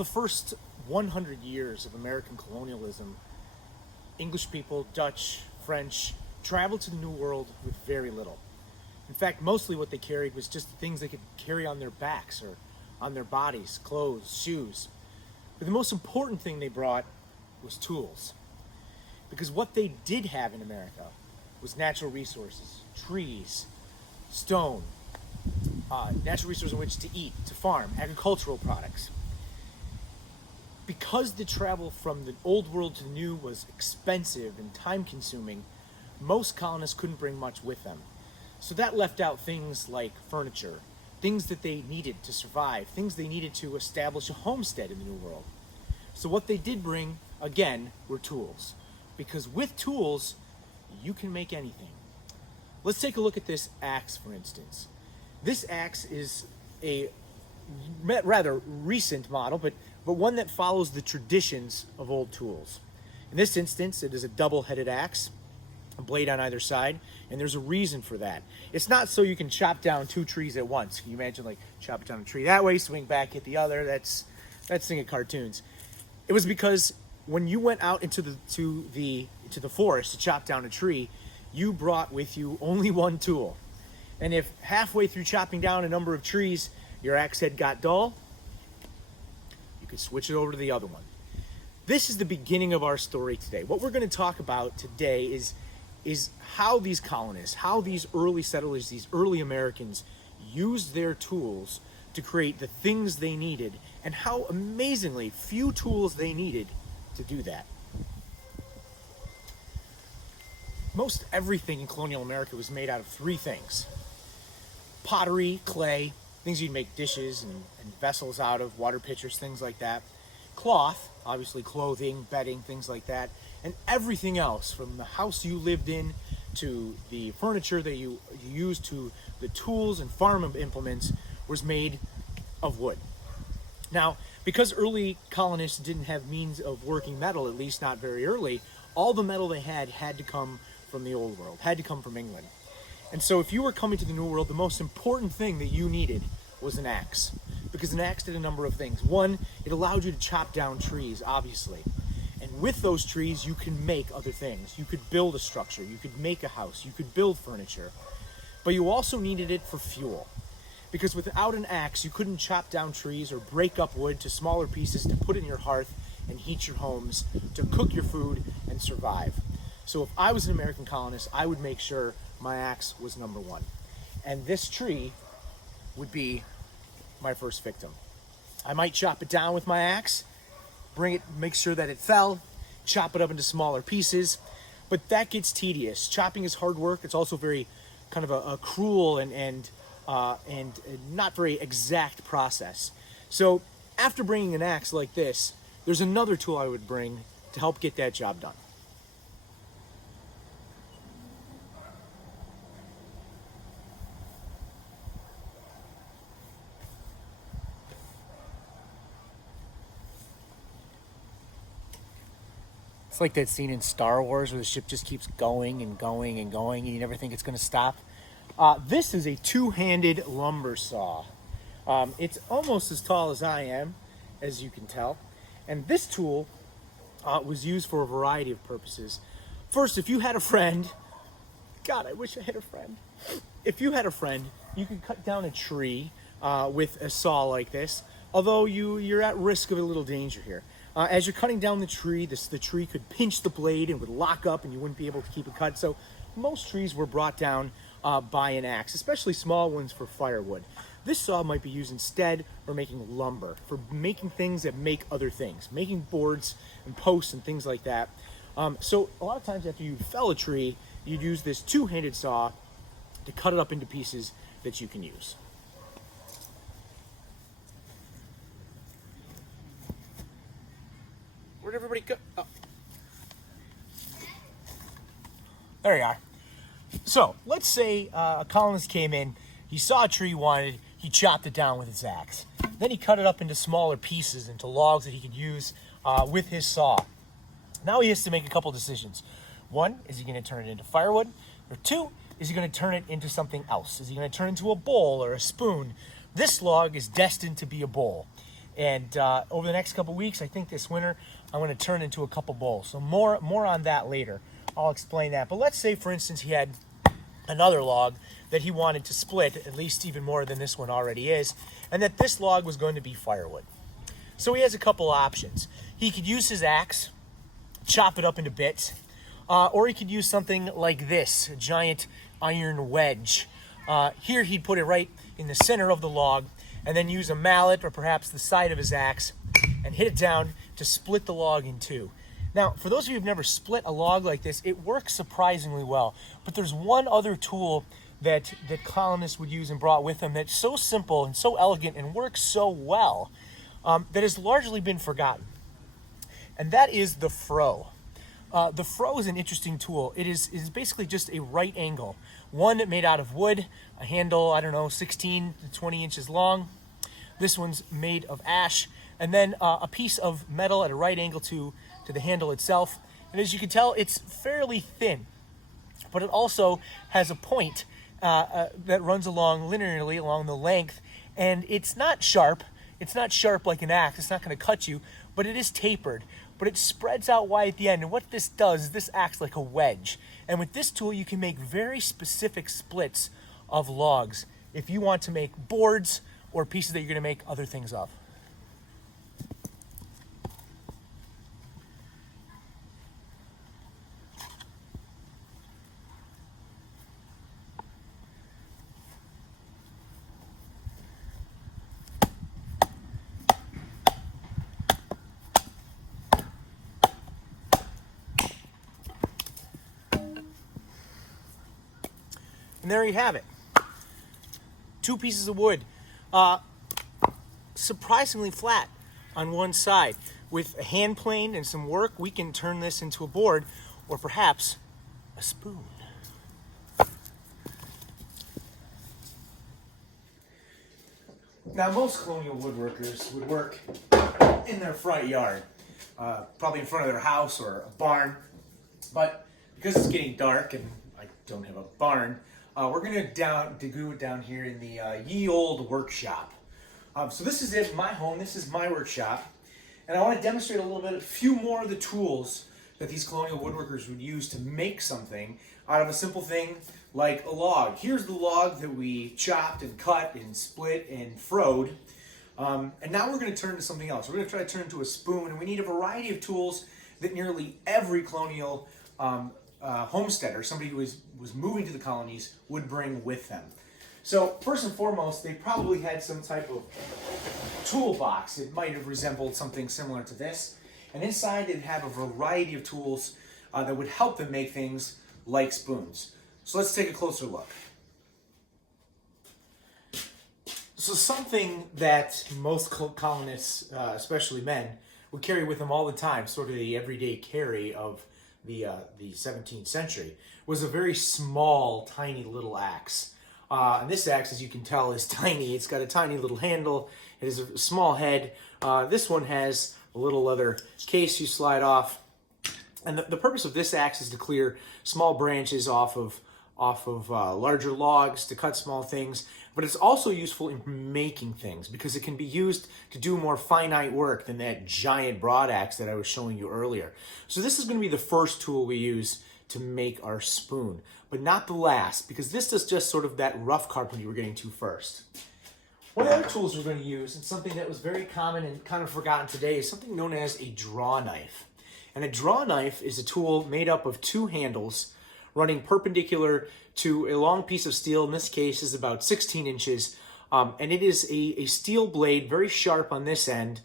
the first 100 years of American colonialism, English people, Dutch, French, traveled to the New World with very little. In fact, mostly what they carried was just things they could carry on their backs or on their bodies, clothes, shoes. But the most important thing they brought was tools. Because what they did have in America was natural resources, trees, stone, natural resources in which to eat, to farm, agricultural products. Because the travel from the old world to the new was expensive and time-consuming, most colonists couldn't bring much with them. So that left out things like furniture, things that they needed to survive, things they needed to establish a homestead in the New World. So what they did bring, again, were tools. Because with tools, you can make anything. Let's take a look at this axe, for instance. This axe is a rather recent model, but one that follows the traditions of old tools. In this instance, it is a double-headed axe, a blade on either side, and there's a reason for that. It's not so you can chop down two trees at once. Can you imagine, like, chop down a tree that way, swing back, hit the other? That's thing of cartoons. It was because when you went out into the forest to chop down a tree, you brought with you only one tool. And if halfway through chopping down a number of trees, your axe head got dull, you could switch it over to the other one. This is the beginning of our story today. What we're going to talk about today is how these colonists, how these early settlers, these early Americans used their tools to create the things they needed, and how amazingly few tools they needed to do that. Most everything in colonial America was made out of three things: pottery, clay, things you'd make dishes and vessels out of, water pitchers, things like that; cloth, obviously clothing, bedding, things like that; and everything else, from the house you lived in to the furniture that you used to the tools and farm implements, was made of wood. Now, because early colonists didn't have means of working metal, at least not very early, all the metal they had to come from the old world, had to come from England. And so if you were coming to the New World, the most important thing that you needed was an axe, because an axe did a number of things. One, it allowed you to chop down trees, obviously. And with those trees, you can make other things. You could build a structure, you could make a house, you could build furniture. But you also needed it for fuel. Because without an axe, you couldn't chop down trees or break up wood to smaller pieces to put in your hearth and heat your homes, to cook your food and survive. So if I was an American colonist, I would make sure my axe was number one. And this tree would be my first victim. I might chop it down with my axe, bring it, make sure that it fell, chop it up into smaller pieces, but that gets tedious. Chopping is hard work. It's also very kind of a cruel and not very exact process. So after bringing an axe like this, there's another tool I would bring to help get that job done. It's like that scene in Star Wars where the ship just keeps going and going and going, and you never think it's going to stop. This is a two-handed lumber saw. It's almost as tall as I am, as you can tell. And this tool was used for a variety of purposes. First, if you had a friend, God, I wish I had a friend. If you had a friend, you could cut down a tree with a saw like this, although you're at risk of a little danger here. As you're cutting down the tree, the tree could pinch the blade and would lock up and you wouldn't be able to keep it cut. So most trees were brought down by an axe, especially small ones for firewood. This saw might be used instead for making lumber, for making things that make other things, making boards and posts and things like that. So a lot of times after you fell a tree, you'd use this two-handed saw to cut it up into pieces that you can use. Where'd everybody go? Oh. There you are. So let's say a colonist came in, he saw a tree he wanted, he chopped it down with his axe. Then he cut it up into smaller pieces, into logs that he could use with his saw. Now he has to make a couple decisions. One, is he going to turn it into firewood? Or two, is he going to turn it into something else? Is he going to turn it into a bowl or a spoon? This log is destined to be a bowl. And over the next couple weeks, I think this winter, I'm going to turn into a couple bowls. So more on that later. I'll explain that. But let's say, for instance, he had another log that he wanted to split, at least even more than this one already is, and that this log was going to be firewood. So he has a couple options. He could use his axe, chop it up into bits, or he could use something like this, a giant iron wedge. Here he'd put it right in the center of the log, and then use a mallet or perhaps the side of his axe and hit it down to split the log in two. Now, for those of you who've never split a log like this, it works surprisingly well. But there's one other tool that colonists would use and brought with them that's so simple and so elegant and works so well that has largely been forgotten. And that is the froe. The froe is an interesting tool. It is basically just a right angle. One made out of wood, a handle, 16 to 20 inches long. This one's made of ash. And then a piece of metal at a right angle to the handle itself. And as you can tell, it's fairly thin. But it also has a point that runs along linearly along the length. And it's not sharp. It's not sharp like an axe. It's not going to cut you. But it is tapered. But it spreads out wide at the end. And what this does is this acts like a wedge. And with this tool, you can make very specific splits of logs if you want to make boards or pieces that you're going to make other things of. And there you have it. 2 pieces of wood, surprisingly flat on one side. With a hand plane and some work, we can turn this into a board or perhaps a spoon. Now, most colonial woodworkers would work in their front yard, probably in front of their house or a barn. But because it's getting dark and I don't have a barn, we're going to do it down here in the ye old workshop. So this is it, my home. This is my workshop. And I want to demonstrate a few more of the tools that these colonial woodworkers would use to make something out of a simple thing like a log. Here's the log that we chopped and cut and split and froed. And now we're going to turn to something else. We're going to try to turn into a spoon. And we need a variety of tools that nearly every colonial homesteader, somebody who was moving to the colonies, would bring with them. So first and foremost, they probably had some type of toolbox. It might have resembled something similar to this. And inside it'd have a variety of tools that would help them make things like spoons. So let's take a closer look. So something that most colonists, especially men, would carry with them all the time, sort of the everyday carry of the 17th century, was a very small, tiny little axe. And this axe, as you can tell, is tiny. It's got a tiny little handle. It has a small head. This one has a little leather case you slide off. And the purpose of this axe is to clear small branches off of larger logs, to cut small things. But it's also useful in making things because it can be used to do more finite work than that giant broad axe that I was showing you earlier. So this is going to be the first tool we use to make our spoon, but not the last, because this is just sort of that rough carpentry we're getting to first. One of the other tools we're going to use, and something that was very common and kind of forgotten today, is something known as a draw knife. And a draw knife is a tool made up of 2 handles running perpendicular to a long piece of steel. In this case is about 16 inches. And it is a steel blade, very sharp on this end.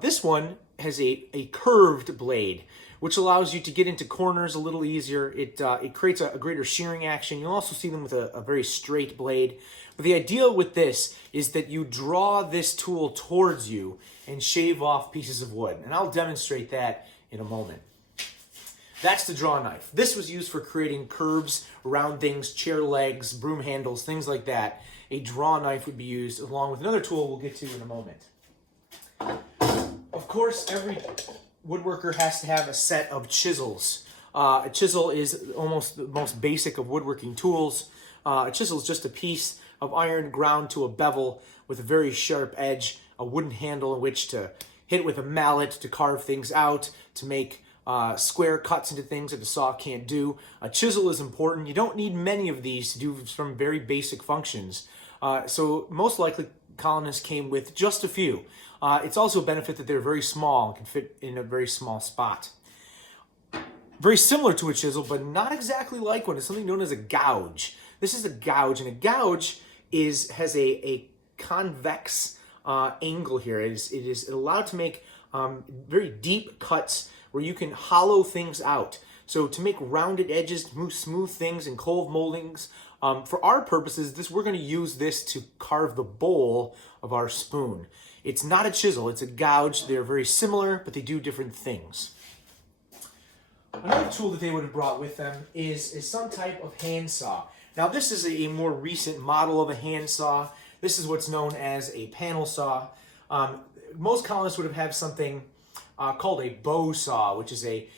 This one has a curved blade, which allows you to get into corners a little easier. It creates a greater shearing action. You'll also see them with a very straight blade. But the idea with this is that you draw this tool towards you and shave off pieces of wood. And I'll demonstrate that in a moment. That's the draw knife. This was used for creating curbs around things, chair legs, broom handles, things like that. A draw knife would be used along with another tool we'll get to in a moment. Of course, every woodworker has to have a set of chisels. A chisel is almost the most basic of woodworking tools. A chisel is just a piece of iron ground to a bevel with a very sharp edge. a wooden handle in which to hit with a mallet to carve things out, to make square cuts into things that the saw can't do. A chisel is important. You don't need many of these to do some very basic functions. So most likely colonists came with just a few. It's also a benefit that they're very small and can fit in a very small spot. Very similar to a chisel, but not exactly like one, is something known as a gouge. This is a gouge, and a gouge has a convex angle here. It is allowed to make very deep cuts where you can hollow things out. So to make rounded edges, smooth things, and cove moldings. For our purposes, we're going to use this to carve the bowl of our spoon. It's not a chisel, it's a gouge. They're very similar, but they do different things. Another tool that they would have brought with them is some type of handsaw. Now this is a more recent model of a handsaw. This is what's known as a panel saw. Most colonists would have had something called a bow saw, which is a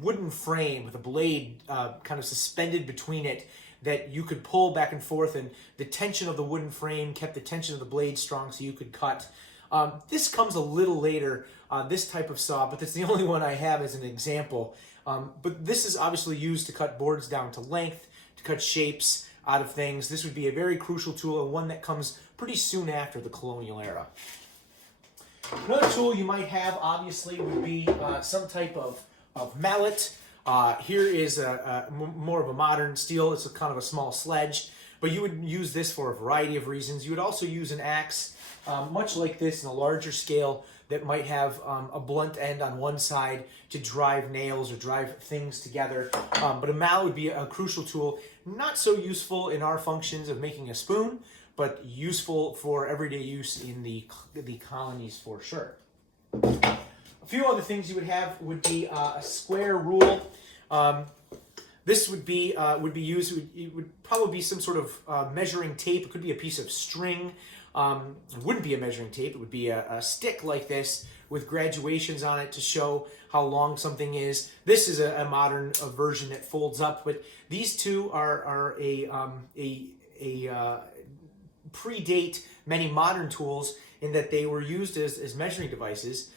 wooden frame with a blade kind of suspended between it that you could pull back and forth, and the tension of the wooden frame kept the tension of the blade strong so you could cut. This comes a little later, this type of saw, but that's the only one I have as an example. But this is obviously used to cut boards down to length, to cut shapes out of things. This would be a very crucial tool, and one that comes pretty soon after the colonial era. Another tool you might have, obviously, would be some type of mallet. Here is more of a modern steel. It's kind of a small sledge, but you would use this for a variety of reasons. You would also use an axe, much like this in a larger scale, that might have a blunt end on one side to drive nails or drive things together. But a mallet would be a crucial tool, not so useful in our functions of making a spoon, but useful for everyday use in the colonies for sure. A few other things you would have would be a square rule. This would be used. It would probably be some sort of measuring tape. It could be a piece of string. It wouldn't be a measuring tape. It would be a stick like this with graduations on it to show how long something is. This is a modern version that folds up, but these two are predate many modern tools in that they were used as measuring devices.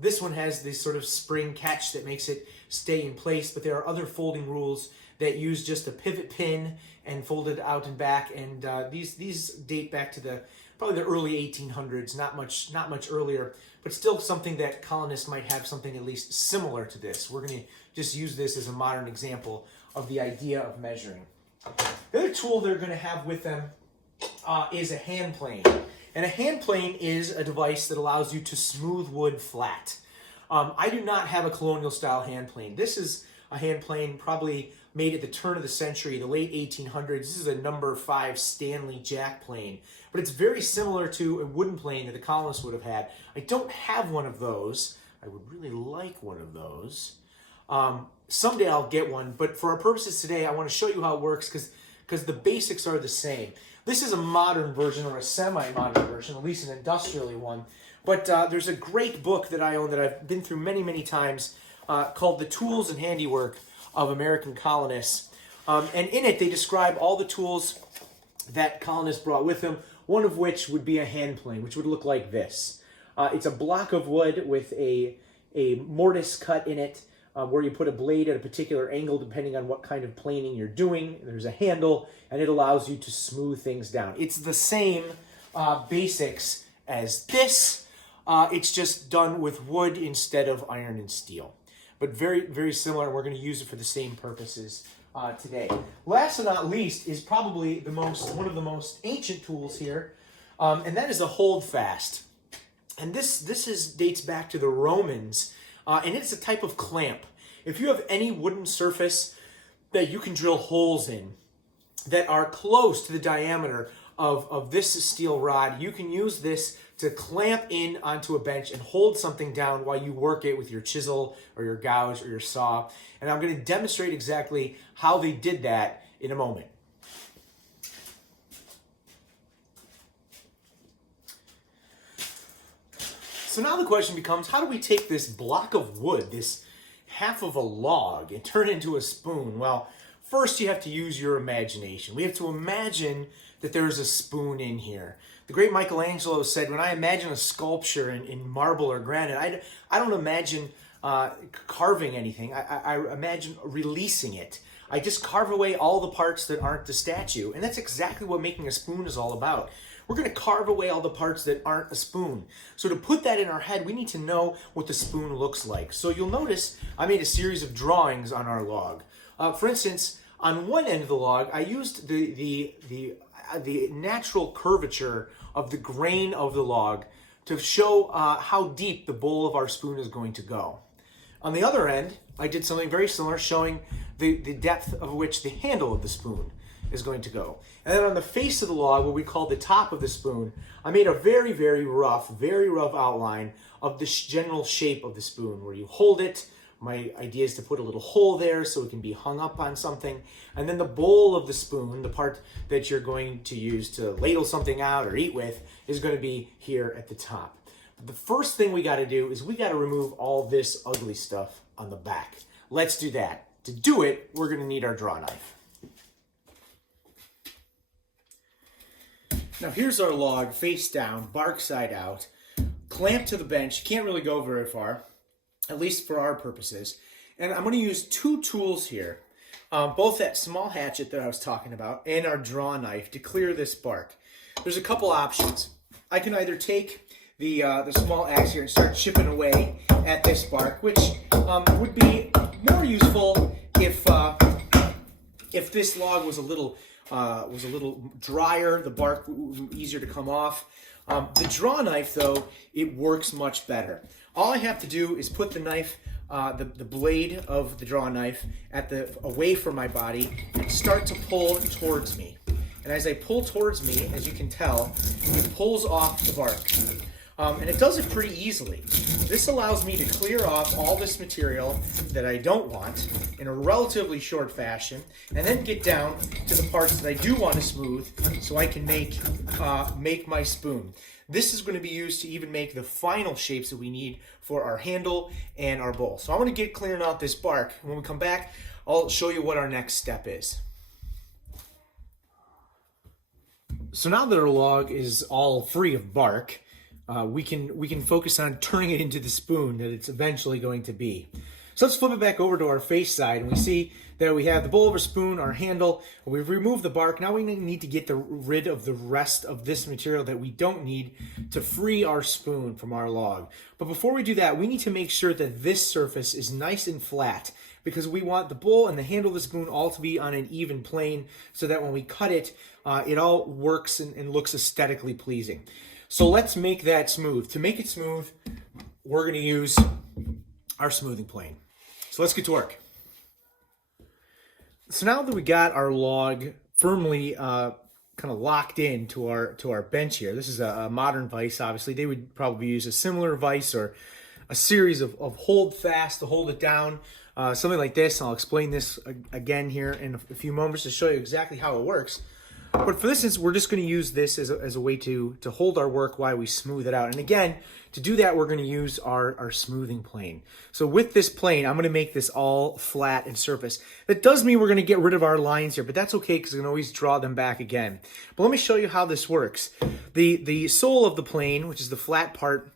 This one has this sort of spring catch that makes it stay in place, but there are other folding rules that use just a pivot pin and fold it out and back, and these date back to probably the early 1800s, not much earlier, but still something that colonists might have something at least similar to this. We're going to just use this as a modern example of the idea of measuring. The other tool they're going to have with them is a hand plane. And a hand plane is a device that allows you to smooth wood flat. I do not have a colonial style hand plane. This is a hand plane probably made at the turn of the century, the late 1800s. This is a number 5 Stanley jack plane, but it's very similar to a wooden plane that the colonists would have had. I don't have one of those. I would really like one of those. Someday I'll get one, but for our purposes today, I want to show you how it works because the basics are the same. This is a modern version or a semi-modern version, at least an industrially one. But there's a great book that I own that I've been through many, many times called The Tools and Handiwork of American Colonists. And in it, they describe all the tools that colonists brought with them, one of which would be a hand plane, which would look like this. It's a block of wood with a mortise cut in it, where you put a blade at a particular angle depending on what kind of planing you're doing. There's a handle, and it allows you to smooth things down. It's the same basics as this. It's just done with wood instead of iron and steel. But very, very similar, and we're going to use it for the same purposes today. Last but not least is probably one of the most ancient tools here, and that is a holdfast. And this dates back to the Romans, and it's a type of clamp. If you have any wooden surface that you can drill holes in that are close to the diameter of this steel rod, you can use this to clamp in onto a bench and hold something down while you work it with your chisel or your gouge or your saw. And I'm going to demonstrate exactly how they did that in a moment. So now the question becomes, how do we take this block of wood, this half of a log, and turn it into a spoon? Well, first you have to use your imagination. We have to imagine that there's a spoon in here. The great Michelangelo said, when I imagine a sculpture in marble or granite, I don't imagine carving anything. I imagine releasing it. I just carve away all the parts that aren't the statue. And that's exactly what making a spoon is all about. We're going to carve away all the parts that aren't a spoon. So to put that in our head, we need to know what the spoon looks like. So you'll notice I made a series of drawings on our log. For instance, on one end of the log, I used the natural curvature of the grain of the log to show how deep the bowl of our spoon is going to go. On the other end, I did something very similar, showing the depth of which the handle of the spoon is going to go. And then on the face of the log, what we call the top of the spoon, I made a very, very rough outline of the general shape of the spoon, where you hold it. My idea is to put a little hole there so it can be hung up on something. And then the bowl of the spoon, the part that you're going to use to ladle something out or eat with, is going to be here at the top. The first thing we got to do is we got to remove all this ugly stuff on the back. Let's do that. To do it, we're going to need our draw knife. Now here's our log, face down, bark side out, clamped to the bench. You can't really go very far, at least for our purposes. And I'm going to use two tools here, both that small hatchet that I was talking about and our draw knife to clear this bark. There's a couple options. I can either take the small axe here and start chipping away at this bark, which would be more useful if this log was a little drier, the bark easier to come off. The draw knife, though, it works much better. All I have to do is put the knife, the blade of the draw knife away from my body and start to pull towards me. And as I pull towards me, as you can tell, it pulls off the bark. And it does it pretty easily. This allows me to clear off all this material that I don't want in a relatively short fashion, and then get down to the parts that I do want to smooth so I can make my spoon. This is going to be used to even make the final shapes that we need for our handle and our bowl. So I'm going to get clearing out this bark. When we come back, I'll show you what our next step is. So now that our log is all free of bark, we can focus on turning it into the spoon that it's eventually going to be. So let's flip it back over to our face side, and we see that we have the bowl of our spoon, our handle. We've removed the bark. Now we need to get rid of the rest of this material that we don't need to free our spoon from our log. But before we do that, we need to make sure that this surface is nice and flat, because we want the bowl and the handle of the spoon all to be on an even plane so that when we cut it, it all works and looks aesthetically pleasing. So let's make that smooth. To make it smooth, we're going to use our smoothing plane. So let's get to work. So now that we got our log firmly kind of locked in to our bench here, this is a modern vise, obviously. They would probably use a similar vise or a series of hold fast to hold it down, something like this. I'll explain this again here in a few moments to show you exactly how it works. But for this instance, we're just going to use this as a way to hold our work while we smooth it out. And again, to do that, we're going to use our smoothing plane. So with this plane, I'm going to make this all flat and surface. That does mean we're going to get rid of our lines here, but that's okay because we can always draw them back again. But let me show you how this works. The sole of the plane, which is the flat part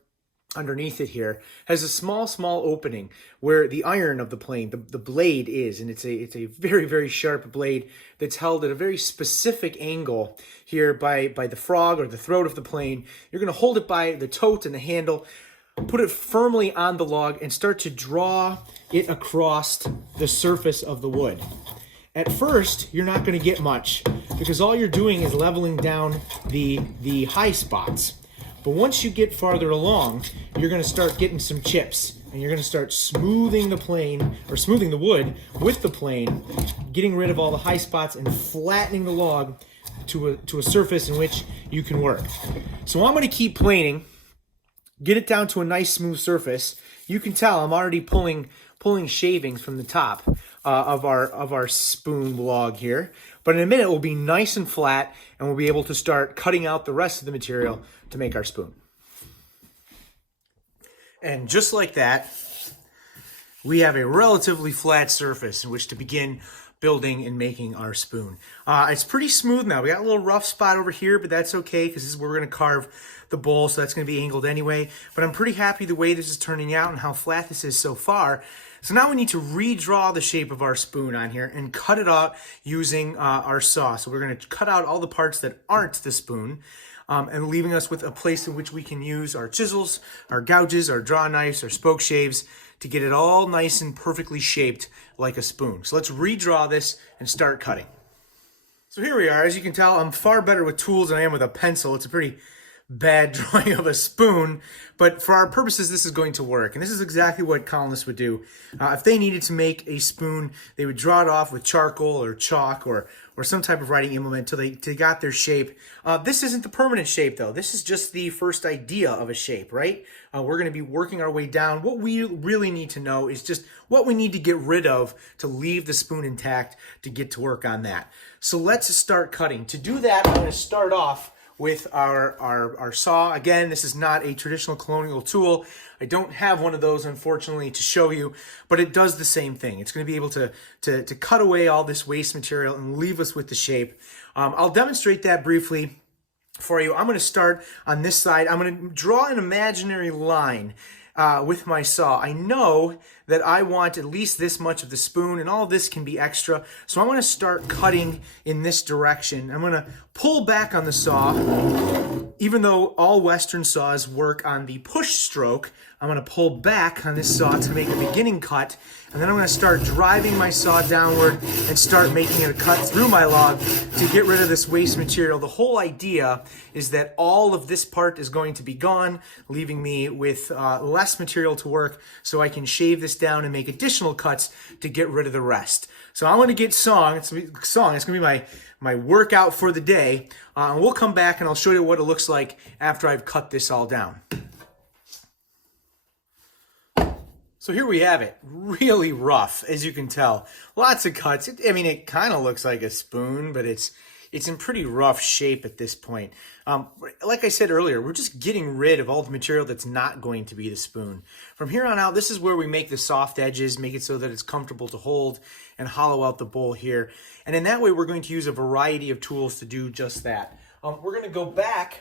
underneath it here, has a small opening where the iron of the plane, the blade is, and it's a very, very sharp blade that's held at a very specific angle here by the frog or the throat of the plane. You're going to hold it by the tote and the handle, put it firmly on the log, and start to draw it across the surface of the wood. At first, you're not going to get much because all you're doing is leveling down the high spots. But once you get farther along, you're going to start getting some chips, and you're going to start smoothing the plane, or smoothing the wood with the plane, getting rid of all the high spots and flattening the log to a surface in which you can work. So I'm going to keep planing, get it down to a nice smooth surface. You can tell I'm already pulling shavings from the top of our spoon log here. But in a minute, it will be nice and flat, and we'll be able to start cutting out the rest of the material to make our spoon. And just like that, we have a relatively flat surface in which to begin building and making our spoon. It's pretty smooth now. We got a little rough spot over here, but that's okay because this is where we're going to carve the bowl, so that's going to be angled anyway. But I'm pretty happy the way this is turning out and how flat this is so far. So now we need to redraw the shape of our spoon on here and cut it out using our saw. So we're going to cut out all the parts that aren't the spoon, and leaving us with a place in which we can use our chisels, our gouges, our draw knives, our spoke shaves to get it all nice and perfectly shaped like a spoon. So let's redraw this and start cutting. So here we are. As you can tell, I'm far better with tools than I am with a pencil. It's a pretty bad drawing of a spoon, but for our purposes, this is going to work. And this is exactly what colonists would do. If they needed to make a spoon, they would draw it off with charcoal or chalk or some type of writing implement until they got their shape. This isn't the permanent shape, though. This is just the first idea of a shape, right? We're going to be working our way down. What we really need to know is just what we need to get rid of to leave the spoon intact to get to work on that. So let's start cutting. To do that, I'm going to start off with our saw. Again, this is not a traditional colonial tool. I don't have one of those, unfortunately, to show you, but it does the same thing. It's going to be able to cut away all this waste material and leave us with the shape. I'll demonstrate that briefly for you. I'm going to start on this side. I'm going to draw an imaginary line with my saw. I know that I want at least this much of the spoon, and all of this can be extra. So I'm going to start cutting in this direction. I'm going to pull back on the saw. Even though all Western saws work on the push stroke, I'm going to pull back on this saw to make a beginning cut, and then I'm going to start driving my saw downward and start making a cut through my log to get rid of this waste material. The whole idea is that all of this part is going to be gone, leaving me with less material to work, so I can shave this down and make additional cuts to get rid of the rest. So I'm going to get song. It's going to be my workout for the day. And we'll come back and I'll show you what it looks like after I've cut this all down. So here we have it, really rough, as you can tell. Lots of cuts. It kind of looks like a spoon, but it's in pretty rough shape at this point. Like I said earlier, we're just getting rid of all the material that's not going to be the spoon. From here on out, this is where we make the soft edges, make it so that it's comfortable to hold, and hollow out the bowl here. And in that way, we're going to use a variety of tools to do just that. We're going to go back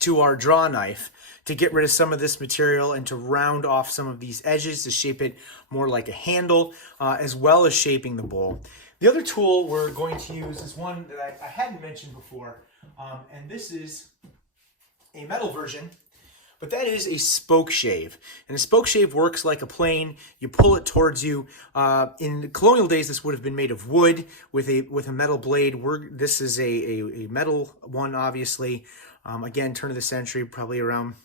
to our draw knife to get rid of some of this material and to round off some of these edges to shape it more like a handle, as well as shaping the bowl. The other tool we're going to use is one that I hadn't mentioned before, and this is a metal version, but that is a spoke shave. And a spoke shave works like a plane. You pull it towards you. In the colonial days, this would have been made of wood with a metal blade. This is a metal one, obviously. Again, turn of the century, probably around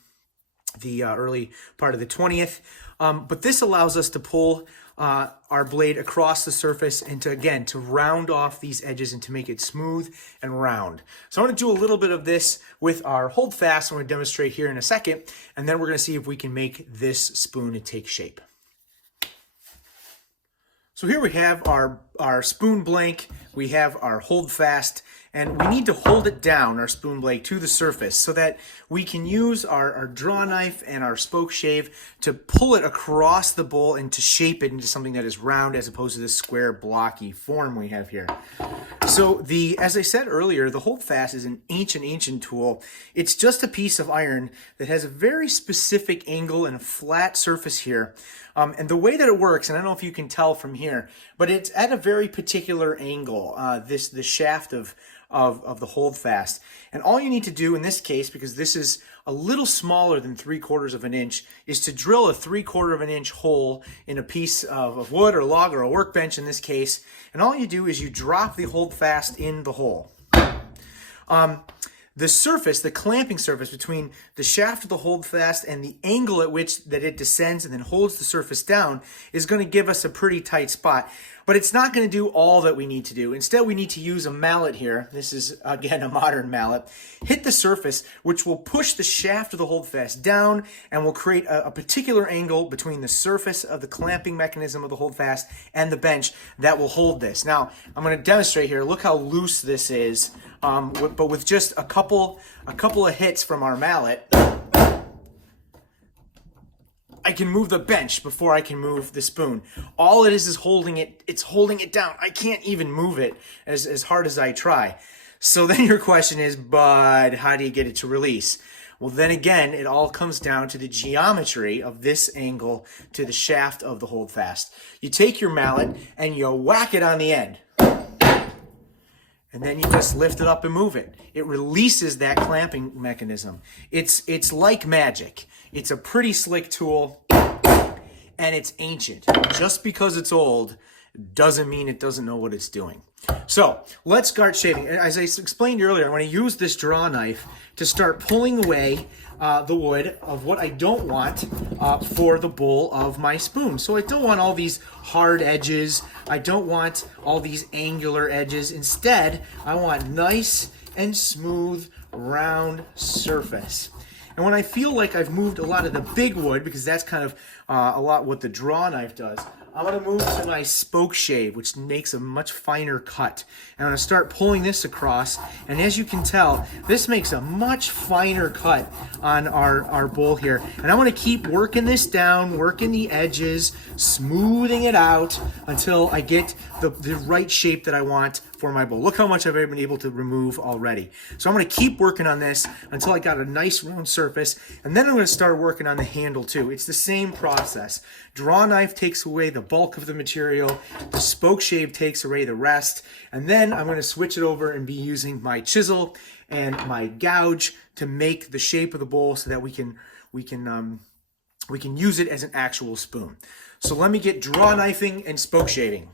the early part of the 20th. But this allows us to pull our blade across the surface and to round off these edges and to make it smooth and round. So I'm going to do a little bit of this with our hold fast. I'm going to demonstrate here in a second, and then we're going to see if we can make this spoon to take shape. So here we have our spoon blank, we have our hold fast, and we need to hold it down, our spoon blade, to the surface so that we can use our draw knife and our spoke shave to pull it across the bowl and to shape it into something that is round as opposed to this square blocky form we have here. So as I said earlier, the hold fast is an ancient tool. It's just a piece of iron that has a very specific angle and a flat surface here. And the way that it works, and I don't know if you can tell from here, but it's at a very particular angle, the shaft of the hold fast. And all you need to do in this case, because this is a little smaller than 3/4 of an inch, is to drill a 3/4 of an inch hole in a piece of wood or log or a workbench in this case. And all you do is you drop the hold fast in the hole. The surface, the clamping surface between the shaft of the hold fast and the angle at which that it descends and then holds the surface down is going to give us a pretty tight spot. But it's not going to do all that we need to do. Instead, we need to use a mallet here. This is, again, a modern mallet. Hit the surface, which will push the shaft of the hold fast down and will create a particular angle between the surface of the clamping mechanism of the hold fast and the bench that will hold this. Now, I'm going to demonstrate here. Look how loose this is. But with just a couple of hits from our mallet, I can move the bench before I can move the spoon. All it is holding it, it's holding it down. I can't even move it as hard as I try. So then your question is, but how do you get it to release? Well, then again, it all comes down to the geometry of this angle to the shaft of the holdfast. You take your mallet and you whack it on the end. And then you just lift it up and move it. It releases that clamping mechanism. It's like magic. It's a pretty slick tool, and it's ancient. Just because it's old doesn't mean it doesn't know what it's doing. So let's start shaving. As I explained earlier, I'm going to use this draw knife to start pulling away the wood of what I don't want for the bowl of my spoon. So I don't want all these hard edges. I don't want all these angular edges. Instead, I want nice and smooth, round surface. And when I feel like I've moved a lot of the big wood, because that's kind of a lot what the draw knife does, I'm going to move to my spoke shave, which makes a much finer cut. And I'm going to start pulling this across. And as you can tell, this makes a much finer cut on our bowl here. And I want to keep working this down, working the edges, smoothing it out until I get the right shape that I want for my bowl. Look how much I've been able to remove already. So I'm going to keep working on this until I got a nice round surface. And then I'm going to start working on the handle too. It's the same process. Draw knife takes away the bulk of the material. The spoke shave takes away the rest. And then I'm going to switch it over and be using my chisel and my gouge to make the shape of the bowl so that we can use it as an actual spoon. So let me get draw knifing and spoke shaving.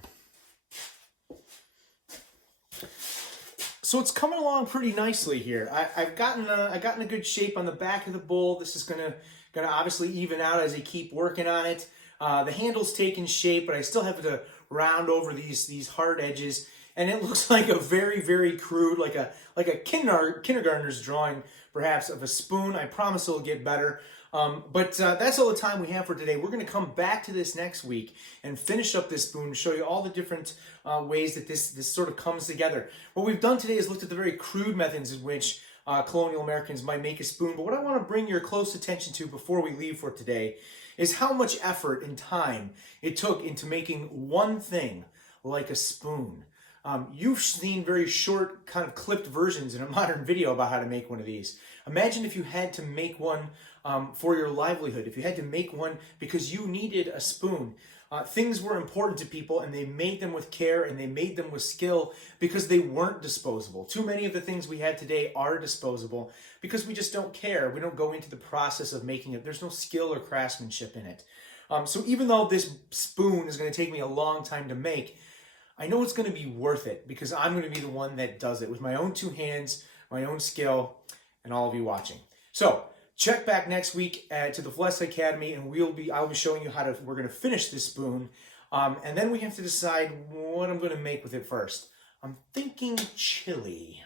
So it's coming along pretty nicely here. I've gotten a good shape on the back of the bowl. This is gonna obviously even out as I keep working on it. The handle's taking shape, but I still have to round over these hard edges, and it looks like a very, very crude, like a kindergartner's drawing, perhaps, of a spoon. I promise it'll get better. But that's all the time we have for today. We're going to come back to this next week and finish up this spoon, show you all the different ways that this sort of comes together. What we've done today is looked at the very crude methods in which colonial Americans might make a spoon. But what I want to bring your close attention to before we leave for today is how much effort and time it took into making one thing like a spoon. You've seen very short, kind of clipped versions in a modern video about how to make one of these. Imagine if you had to make one for your livelihood, if you had to make one because you needed a spoon. Things were important to people, and they made them with care, and they made them with skill because they weren't disposable. Too many of the things we have today are disposable because we just don't care. We don't go into the process of making it. There's no skill or craftsmanship in it. So even though this spoon is going to take me a long time to make, I know it's going to be worth it because I'm going to be the one that does it with my own two hands, my own skill, and all of you watching. So check back next week to the Flesta Academy, and I'll be showing you we're going to finish this spoon, and then we have to decide what I'm going to make with it first. I'm thinking chili.